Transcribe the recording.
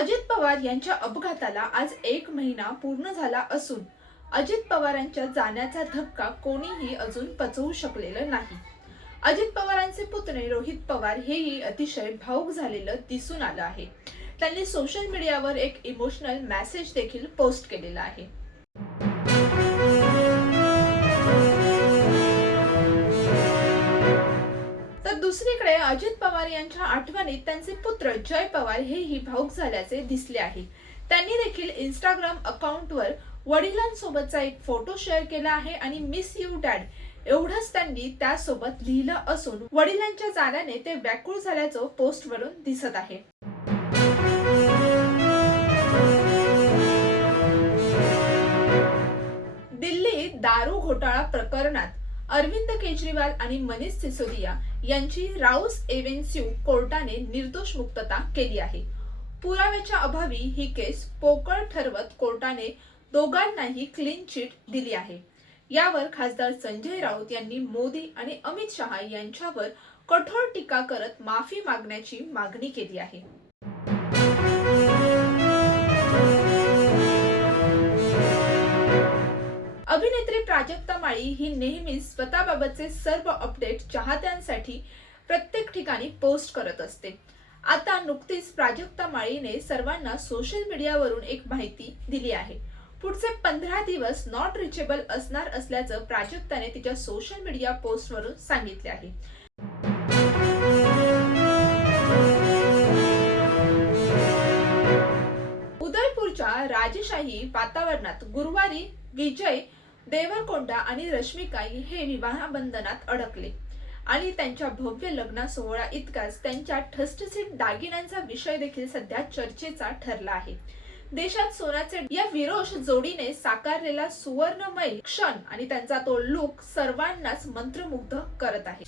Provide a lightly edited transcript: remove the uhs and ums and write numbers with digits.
अजित पवार यांच्या अपघाताला आज 1 महिना पूर्ण झाला असून अजित पवारांच्या जाण्याचा धक्का कोणीही अजून पचवू शकलेलं नाही. अजित पवारांचे पुतणे रोहित पवार हेही अतिशय भावुक झालेलं दिसून आलं आहे. त्यांनी सोशल मीडियावर एक इमोशनल मेसेज देखील पोस्ट केलेला आहे. तर दुसरीकडे अजित पवार यांच्या आठवणीत त्यांचे पुत्र जय पवार हेही भावुक झाल्याचे दिसले आहे. त्यांनी देखील इंस्टाग्राम अकाउंटवर वडिलांसोबतचा एक फोटो शेअर केला आहे आणि मिस यू डॅड एवढंच त्यांनी त्यासोबत लिहिलं असून वडिलांच्या जाण्याने ते व्याकुळ झाल्याचं पोस्टवरून दिसत आहे. दिल्ली दारू घोटाळा प्रकरणात अरविंद केजरीवाल आणि मनीष सिसोदिया यांची राऊस एव्हेन्यू कोर्टाने निर्दोष मुक्तता केली आहे. पुराव्याच्या अभावी ही केस पोकळ ठरवत कोर्टाने दोघांनाही क्लीन चिट दिली आहे. यावर खासदार संजय राऊत यांनी मोदी आणि अमित शहा यांच्यावर कठोर टीका करत माफी मागण्याची मागणी केली आहे. अभिनेत्री प्राजक्ता माळी ही नेहमीच स्वतःबाबतचे सर्व अपडेट चाहत्यांसाठी प्रत्येक ठिकाणी पोस्ट करत असते. आता नुकतीच प्राजक्ता माळीने सर्वांना सोशल मीडियावरून एक माहिती दिली आहे. पुढचे 15 दिवस नॉट रिचेबल असणार असल्याचं प्राजक्ताने तिच्या सोशल मीडिया पोस्टवरून सांगितले आहे. उदयपूरच्या राजेशाही वातावरणात गुरुवारी विजय देवरकोंडा आणि रश्मिका हे विवाहबंधनात अडकले आणि त्यांच्या भव्य लग्न सोहळा इतकाच त्यांच्या ठसठसीत दागिन्यांचा विषय देखील सध्या चर्चेचा ठरला आहे. देशात सोन्याचे या विरोष जोडीने साकारलेला सुवर्णमय क्षण आणि त्यांचा तो लुक सर्वांनाच मंत्रमुग्ध करत आहे.